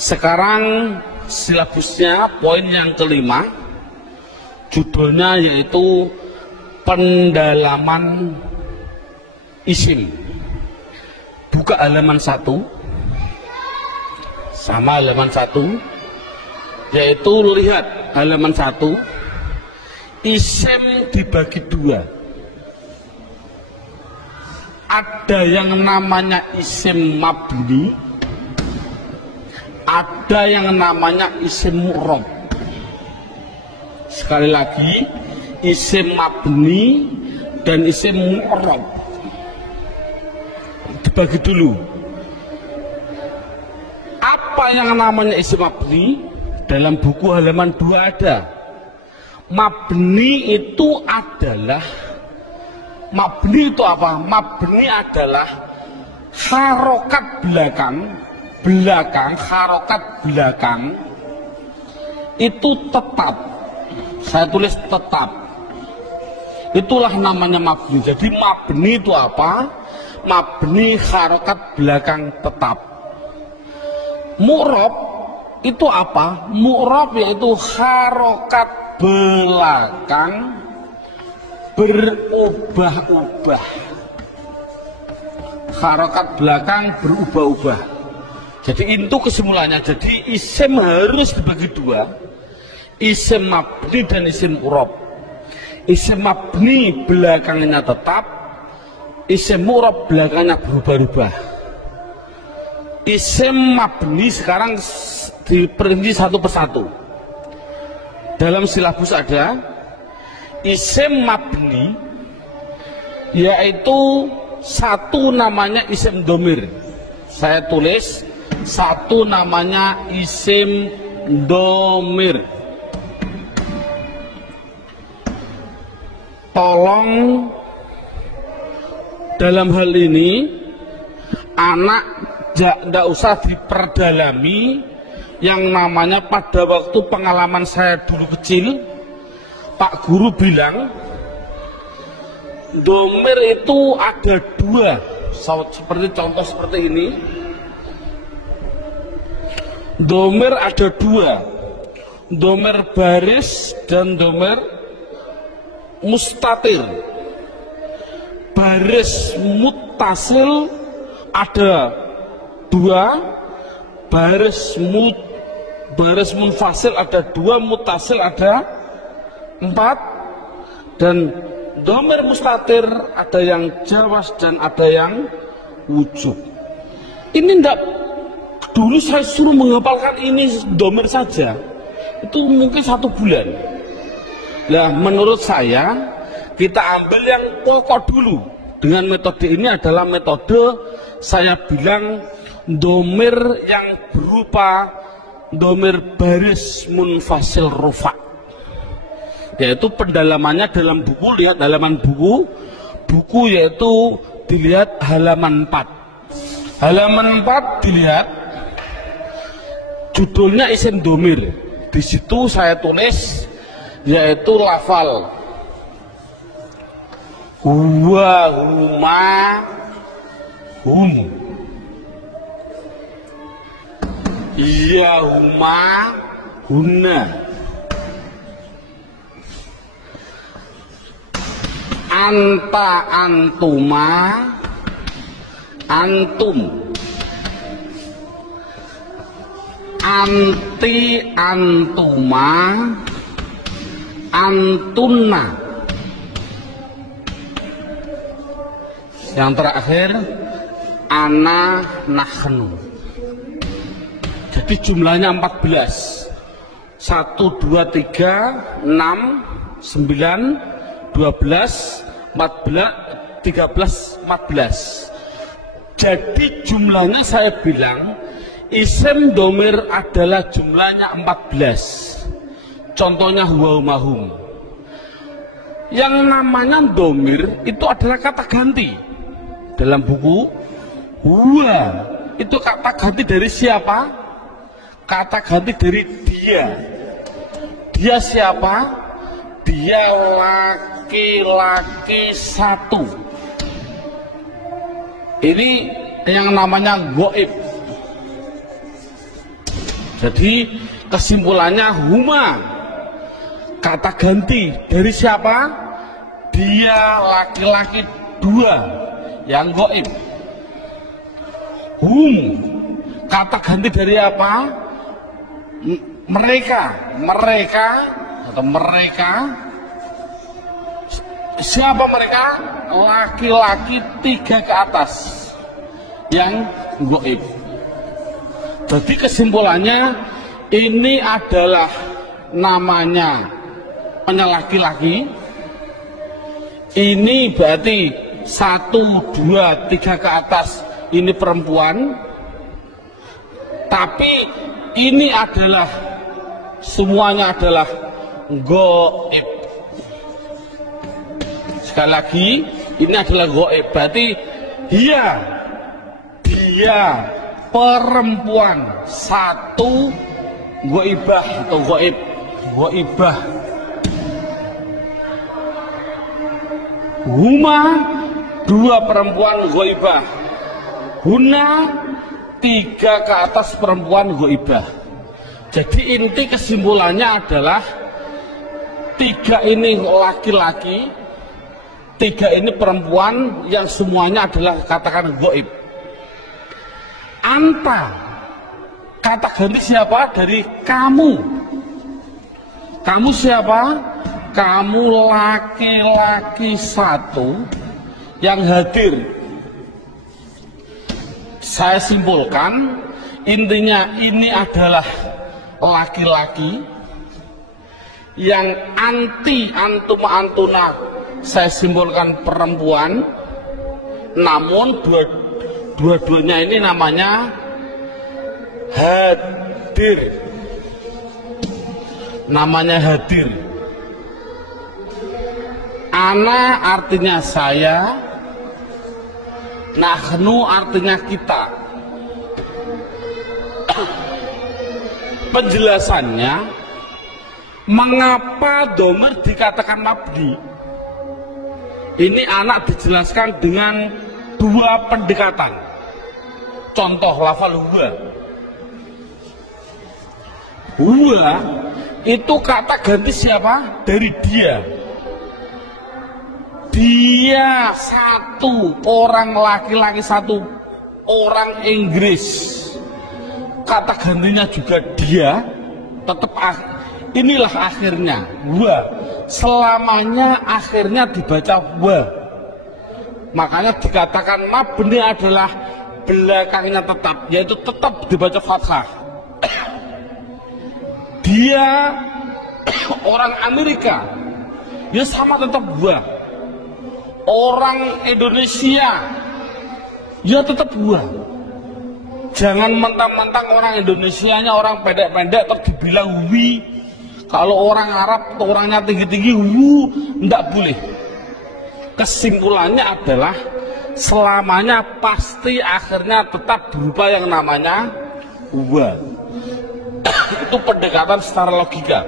Sekarang silabusnya poin yang kelima, judulnya yaitu pendalaman isim. Buka halaman 1 sama halaman 1, yaitu lihat halaman 1, isim dibagi 2. Ada yang namanya isim mabni, ada yang namanya isim mu'rab. Sekali lagi, isim mabni dan isim mu'rab dibagi dulu. Apa yang namanya isim mabni? Dalam buku halaman 2 ada. Mabni itu adalah, mabni itu apa? Mabni adalah harokat belakang, harokat belakang itu tetap. Saya tulis tetap. Itulah namanya mabni. Jadi mabni itu apa? Mabni harokat belakang tetap. Mu'rab itu apa? Mu'rab yaitu harokat belakang berubah-ubah. Harokat belakang berubah-ubah. Jadi itu kesimpulannya. Jadi isim harus dibagi 2, isim mabni dan isim mu'rab. Isim mabni belakangnya tetap, isim mu'rab belakangnya berubah-ubah. Isim mabni sekarang diperinci satu persatu. Dalam silabus ada isim mabni, yaitu satu namanya isim domir. Saya tulis satu namanya isim domir. Tolong dalam hal ini anak tidak usah diperdalami. Yang namanya pada waktu pengalaman saya dulu kecil, Pak Guru bilang domir itu ada 2, seperti contoh seperti ini. Domir ada 2, domir baris dan domir mustatir. Baris muttasil ada 2, baris munfasil ada 2, muttasil ada 4, dan domir mustatir ada yang jawas dan ada yang wujub. Ini enggak, dulu saya suruh menghafalkan ini domir saja, itu mungkin 1 bulan. Nah, menurut saya kita ambil yang pokok dulu. Dengan metode ini adalah metode saya bilang domir yang berupa domir baris munfasil rufa, yaitu pendalamannya dalam buku. Lihat halaman buku yaitu dilihat halaman 4. Halaman 4 dilihat judulnya isim domir. Di situ saya tulis yaitu lafal huwa, huma, hum, iya, huma, hunna, anta, antuma, antum, anti, antuma, antunna. Yang terakhir ana, nahnu. Jadi jumlahnya 14. 1, 2, 3, 6, 9, 12, 14, 13, 14. Jadi jumlahnya saya bilang isim domir adalah jumlahnya 14. Contohnya huwa, mahum. Yang namanya domir itu adalah kata ganti. Dalam buku huwa itu kata ganti dari siapa? Kata ganti dari dia. Dia siapa? Dia laki-laki 1. Ini yang namanya goib. Jadi kesimpulannya huma kata ganti dari siapa? Dia laki-laki dua yang goib. Hum kata ganti dari apa? Mereka atau mereka. Siapa mereka? Laki-laki 3 ke atas yang goib. Jadi kesimpulannya ini adalah namanya laki-laki. Ini berarti 1, 2, 3 ke atas ini perempuan. Tapi ini adalah semuanya adalah goib. Sekali lagi, ini adalah goib. Berarti dia perempuan 1 goibah atau goibah. Huma 2 perempuan goibah. Huna 3 ke atas perempuan goibah. Jadi inti kesimpulannya adalah 3 ini laki-laki, 3 ini perempuan yang semuanya adalah katakan goib. Anta kata ganti siapa? Dari kamu. Kamu siapa? Kamu laki-laki 1 yang hadir. Saya simpulkan intinya ini adalah laki-laki yang antum antuna, saya simpulkan perempuan, namun dua-duanya ini namanya hadir. Namanya hadir. Ana artinya saya, nahnu artinya kita. Penjelasannya, mengapa dhamir dikatakan mabni? Ini anak dijelaskan dengan 2 pendekatan. Contoh lafal huwa. Huwa itu kata ganti siapa? Dari dia. Dia 1 orang laki-laki, 1 orang Inggris. Kata gantinya juga dia. Tetap inilah akhirnya wa. Selamanya akhirnya dibaca wa. Makanya dikatakan mabni adalah belakangnya tetap, yaitu tetap dibaca fathah. Dia orang Amerika, ya sama tetap wa. Orang Indonesia, ya tetap wa. Jangan mentang-mentang orang Indonesianya orang pendek-pendek terus dibilang wi. Kalau orang Arab orangnya tinggi-tinggi wu, enggak boleh. Kesimpulannya adalah selamanya pasti akhirnya tetap berupa yang namanya wa. Itu pendekatan secara logika.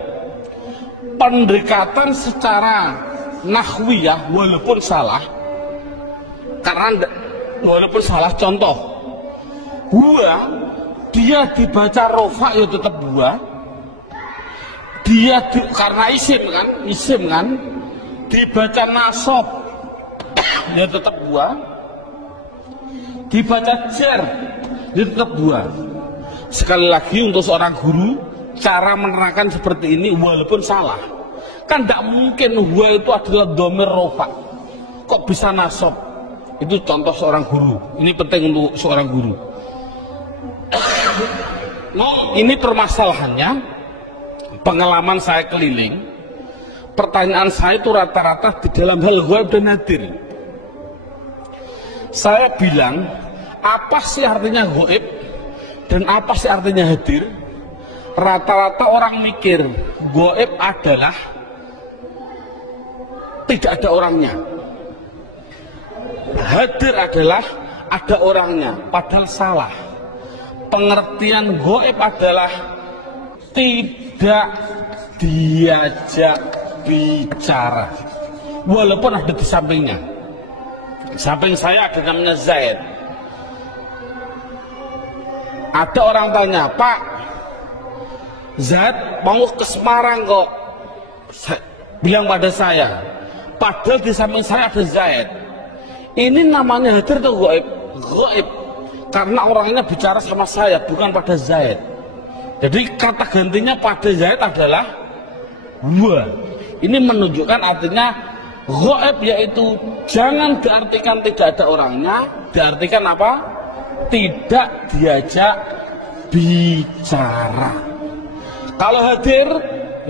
Pendekatan secara nahwiyah walaupun salah, karena walaupun salah, contoh huwa dia dibaca rofa ya tetap huwa. Dia karena isim kan dibaca nasab ya tetap huwa. Dibaca jar ya tetap huwa. Sekali lagi untuk seorang guru, cara menerangkan seperti ini walaupun salah. Kan tidak mungkin huwa itu adalah dhamir rofa. Kok bisa nasab? Itu contoh seorang guru. Ini penting untuk seorang guru. No, ini permasalahannya. Pengalaman saya keliling, pertanyaan saya itu rata-rata di dalam hal ghaib dan hadir. Saya bilang, apa sih artinya ghaib dan apa sih artinya hadir? Rata-rata orang mikir ghaib adalah tidak ada orangnya, hadir adalah ada orangnya. Padahal salah. Pengertian ghaib adalah tidak diajak bicara, walaupun ada di sampingnya. Samping saya ada namanya Zaid. Ada orang tanya, Pak, Zaid mau ke Semarang kok, bilang pada saya, padahal di samping saya ada Zaid. Ini namanya hadir atau gaib? Gaib, karena orangnya bicara sama saya, bukan pada Zaid. Jadi kata gantinya pada Zaid adalah huwa. Ini menunjukkan artinya gaib, yaitu jangan diartikan tidak ada orangnya, diartikan apa? Tidak diajak bicara. Kalau hadir,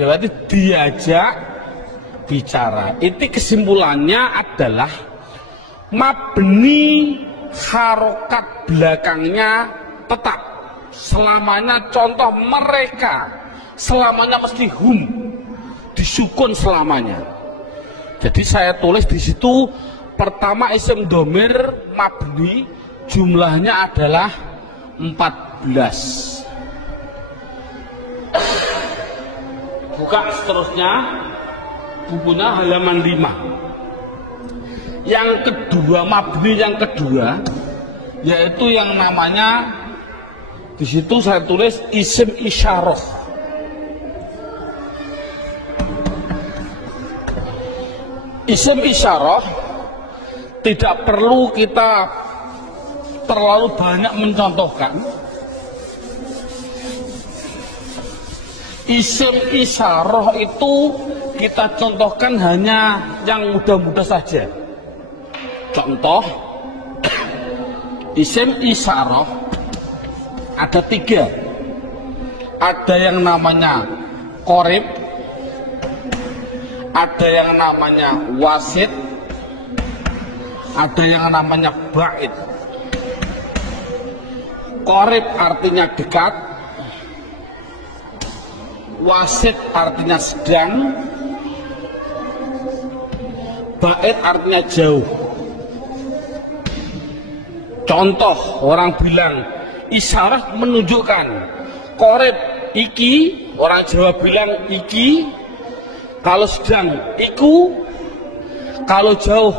ya berarti diajak bicara. Itu kesimpulannya adalah mabni harokat belakangnya tetap selamanya. Contoh mereka selamanya mesti hum, disukun selamanya. Jadi saya tulis di situ pertama isim domir mabni jumlahnya adalah 14. Buka seterusnya bukunya halaman 5. Yang kedua, mabni yang kedua yaitu yang namanya di situ saya tulis isim isyarah. Isim isyarah tidak perlu kita terlalu banyak mencontohkan. Isim isyarah itu kita contohkan hanya yang mudah-mudah saja. Contoh isim isyarah ada 3. Ada yang namanya qorib, ada yang namanya wasit, ada yang namanya ba'id. Qorib artinya dekat, wasit artinya sedang, ba'id artinya jauh. Contoh, orang bilang isyarat menunjukkan. Qorib iki, orang Jawa bilang iki. Kalau sedang iku, kalau jauh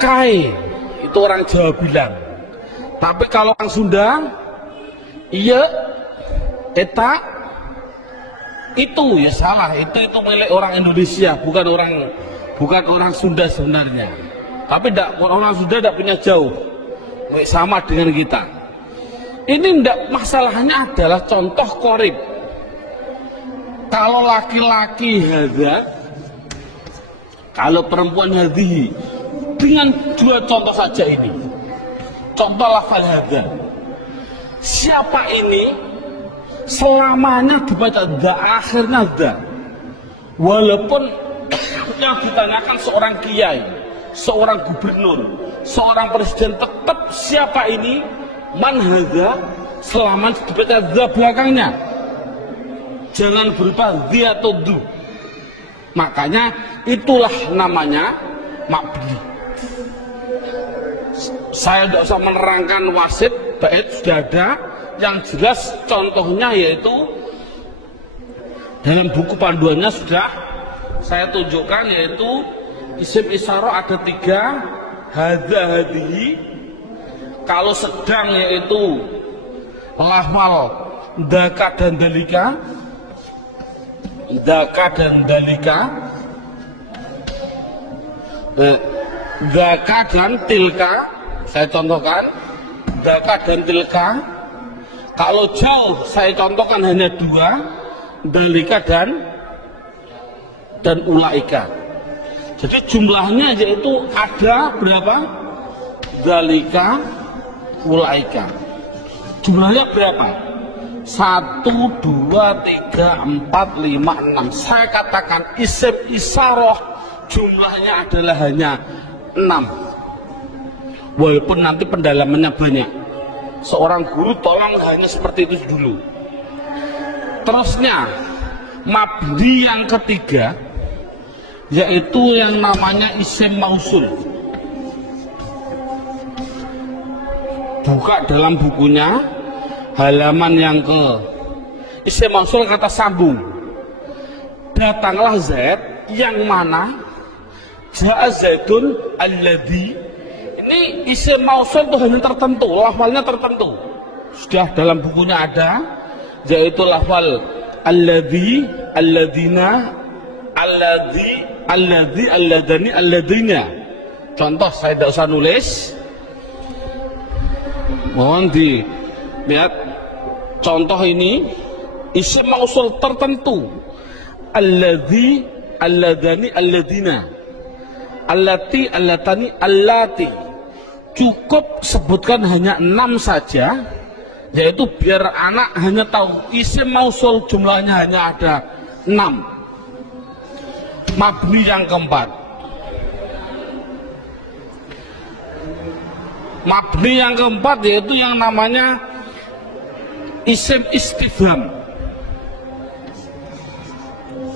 kai, itu orang Jawa bilang. Tapi kalau orang Sunda, iya, eta, itu ya salah. Itu milik orang Indonesia, bukan orang Sunda sebenarnya. Tapi orang Sunda tidak punya jauh, sama dengan kita. Ini tidak, masalahnya adalah contoh qorib. Kalau laki-laki hadza, kalau perempuan hadhihi, dengan 2 contoh saja ini. Contoh lafal hadza. Siapa ini? Selamanya dibaca dha, akhirnya dha. Walaupun yang ditanyakan seorang kiai, seorang gubernur, seorang presiden, tetap siapa ini? Man hadza, selamanya dibaca dha belakangnya. Jangan berupa dia atau du. Makanya itulah namanya mabni. Saya tidak usah menerangkan wasit, bait sudah ada. Yang jelas contohnya yaitu dalam buku panduannya sudah saya tunjukkan, yaitu isim isyarah ada 3. Hadza hadhihi. Kalau sedang yaitu lafal daka dan dalika. Daka dan dalika, daka dan tilka, saya contohkan daka dan tilka. Kalau jauh saya contohkan hanya 2, dalika dan ulaika. Jadi jumlahnya yaitu ada berapa? Dalika, ulaika. Jumlahnya berapa? 1, 2, 3, 4, 5, 6. Saya katakan isim isyarah jumlahnya adalah hanya 6. Walaupun nanti pendalamannya banyak. Seorang guru tolong hanya seperti itu dulu. Terusnya mabni yang ketiga yaitu yang namanya isim mausul. Buka dalam bukunya halaman yang ke isim mausul, kata sambung. Datanglah Zaid yang mana ja'a Zaidun alladhi. Ini isim mausul itu hanya tertentu, lafalnya tertentu. Sudah dalam bukunya ada, yaitu lafal alladzi, alladzina, alladzi, alladani, alladzina. Contoh, saya tidak usah nulis, mohon dilihat contoh ini. Isim mausul tertentu, alladzi, alladani, alladzina, allati, allatani, allati. Cukup sebutkan hanya 6 saja, yaitu biar anak hanya tahu isim mausul jumlahnya hanya ada 6. Mabni yang keempat. Mabni yang keempat yaitu yang namanya isim istifham.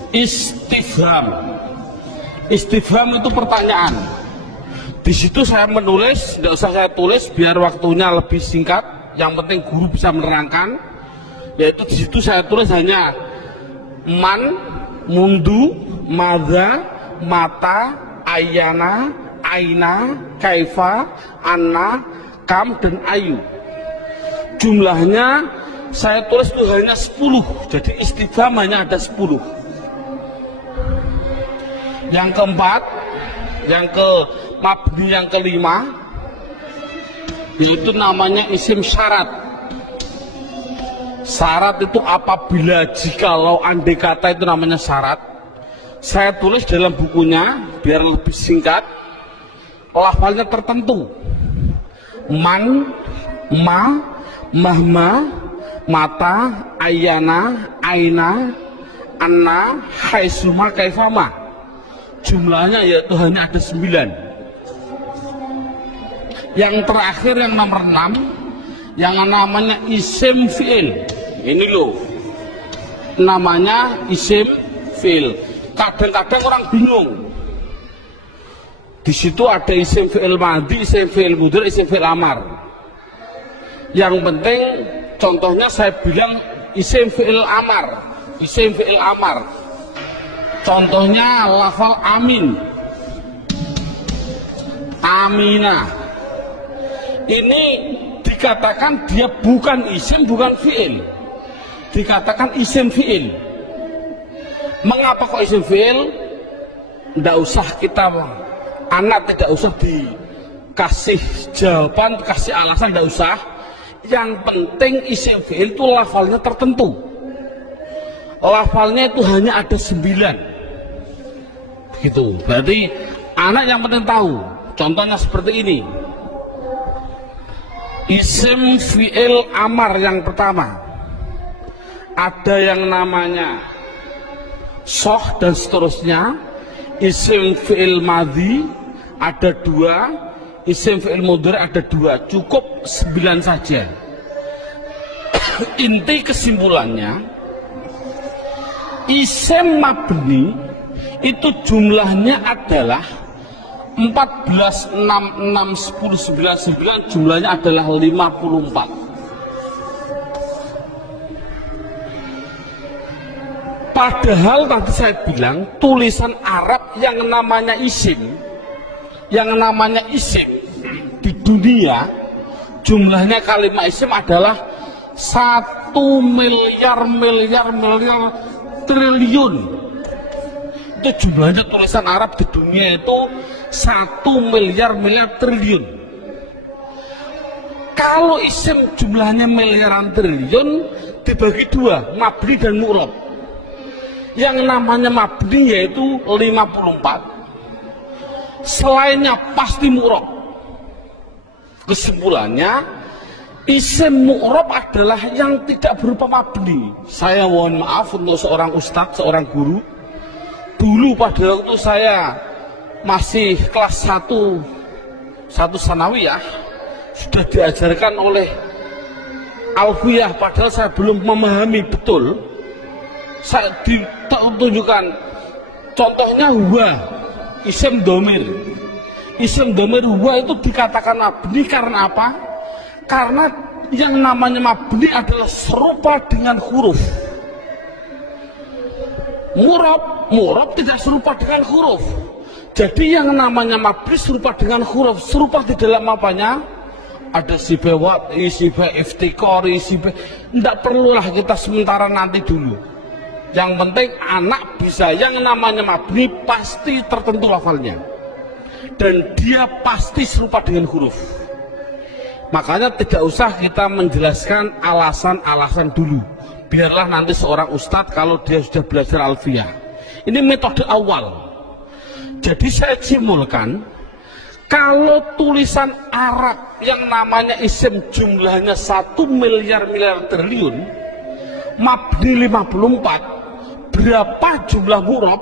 Istifham. Istifham itu pertanyaan. Di situ saya menulis, tidak usah saya tulis biar waktunya lebih singkat. Yang penting guru bisa menerangkan. Yaitu di situ saya tulis hanya man, mundu, madza, mata, ayana, aina, kaifa, anna, kam, dan ayu. Jumlahnya saya tulis itu hanya 10. Jadi istifham hanya ada 10. Yang keempat, mabni yang kelima, yaitu namanya isim syarat. Syarat itu apabila, jikalau, andai kata, itu namanya syarat. Saya tulis dalam bukunya biar lebih singkat. Lafalnya tertentu. Man, ma, mahma, mata, ayana, aina, anna, haisuma, kaifama. Jumlahnya yaitu hanya ada 9. Yang terakhir yang nomor 6, yang namanya isim fi'il. Ini loh, namanya isim fi'il. Kadang-kadang orang bingung. Di situ ada isim fi'il madhi, isim fi'il mudhari, isim fi'il amar. Yang penting contohnya saya bilang isim fi'il amar. Isim fi'il amar. Contohnya lafal amin, amina. Ini dikatakan dia bukan isim, bukan fi'il. Dikatakan isim fi'il. Mengapa kok isim fi'il? Tidak usah kita, anak tidak usah dikasih jawaban, dikasih alasan, tidak usah. Yang penting isim fi'il itu lafalnya tertentu. Lafalnya itu hanya ada 9. Begitu. Berarti anak yang penting tahu. Contohnya seperti ini. Isim fi'il amar yang pertama, ada yang namanya soh dan seterusnya. Isim fi'il madhi ada 2, isim fi'il mudhari ada 2. Cukup 9 saja. Inti kesimpulannya, isim mabni itu jumlahnya adalah 14, 6, 6, 10, 9, 9, jumlahnya adalah 54. Padahal tadi saya bilang tulisan Arab yang namanya isim di dunia jumlahnya kalimat isim adalah 1 miliar triliun. Itu jumlahnya tulisan Arab di dunia itu 1 miliar triliun. Kalau isim jumlahnya miliaran triliun dibagi 2, mabni dan mu'rab. Yang namanya mabni yaitu 54. Selainnya pasti mu'rab. Kesimpulannya, isim mu'rab adalah yang tidak berupa mabni. Saya mohon maaf untuk seorang ustadz, seorang guru. Dulu pada waktu saya masih kelas 1 sanawiyah, sudah diajarkan oleh alfiyah, padahal saya belum memahami betul. Saya ditunjukkan contohnya huwa, isim domir. Isim domir huwa itu dikatakan mabni karena apa? Karena yang namanya mabni adalah serupa dengan huruf. Murab tidak serupa dengan huruf. Jadi yang namanya mabni serupa dengan huruf. Serupa di dalam apanya? Ada sibe wat, sibe iftikor, sibe. Tidak perlulah kita sementara nanti dulu. Yang penting anak bisa, yang namanya mabni pasti tertentu lafalnya, dan dia pasti serupa dengan huruf. Makanya tidak usah kita menjelaskan alasan-alasan dulu, biarlah nanti seorang ustadz kalau dia sudah belajar alfiyah. Ini metode awal. Jadi saya simulkan, kalau tulisan Arab yang namanya isim jumlahnya 1 miliar triliun, mabni 54, berapa jumlah murab?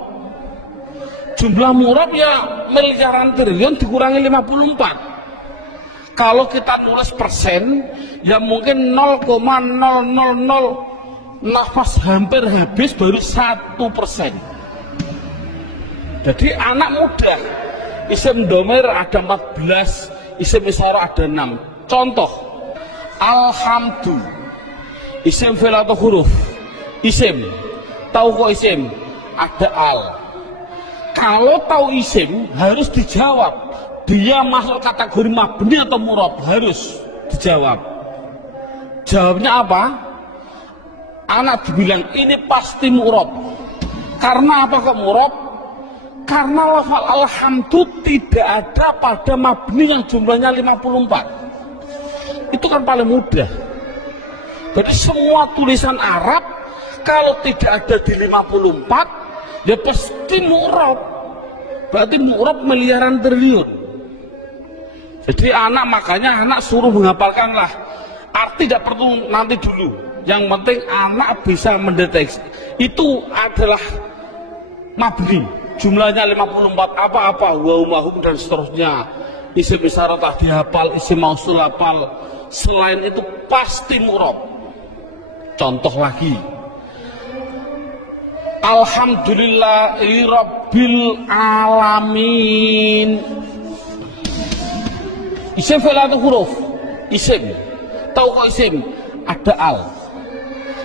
Jumlah murab ya miliaran triliun dikurangi 54. Kalau kita nulis persen, ya mungkin 0,000, nafas hampir habis baru 1%. Jadi anak mudah. Isim domir ada 14, isim isyarah ada 6. Contoh, alhamdu, isim fi'il atau huruf? Isim. Tahu kok isim? Ada al. Kalau tahu isim harus dijawab, dia masuk kategori mabni atau murab, harus dijawab. Jawabnya apa? Anak dibilang ini pasti murab. Karena apa kok murab? Karena lafal alhamdu tidak ada pada mabni yang jumlahnya 54. Itu kan paling mudah. Jadi semua tulisan Arab kalau tidak ada di 54, ya pasti mu'rab. Berarti mu'rab miliaran triliun. Jadi makanya anak suruh menghafalkanlah. Arti tidak perlu nanti dulu. Yang penting anak bisa mendeteksi. Itu adalah mabni. Jumlahnya 54 apa-apa, wa mahum dan seterusnya. Isim isyarat tak dihafal, isim mausul hafal. Selain itu pasti mu'rab. Contoh lagi, alhamdulillahi rabbil alamin. Isim fi'il atau huruf? Isim. Tahu kok isim? Ada al.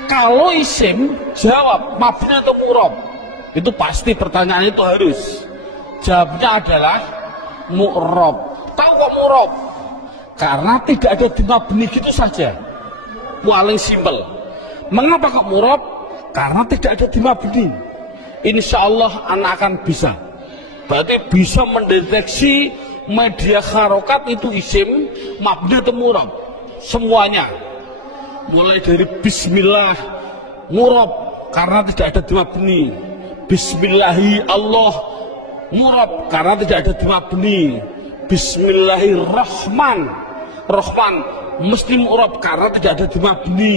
Kalau isim, jawab mabni atau murab? Itu pasti pertanyaan itu harus. Jawabnya adalah mu'rab. Tahu kok murab? Karena tidak ada di mabni gitu saja. Paling simpel. Mengapa kok murab? Karena tidak ada di mabni. Insya Allah anak akan bisa. Berarti bisa mendeteksi media harokat itu isim, mabni atau murab. Semuanya. Mulai dari bismillah, murab karena tidak ada di mabni. Bismillahi Allah, murab karena tidak ada di mabni. Bismillahirrahman, Rahman mesti murab karena tidak ada di mabni.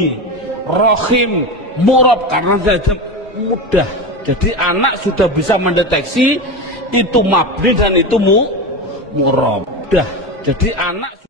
Rahim murab karena tidak ada. Mudah. Jadi anak sudah bisa mendeteksi itu mabni dan itu murab. Mudah. Jadi anak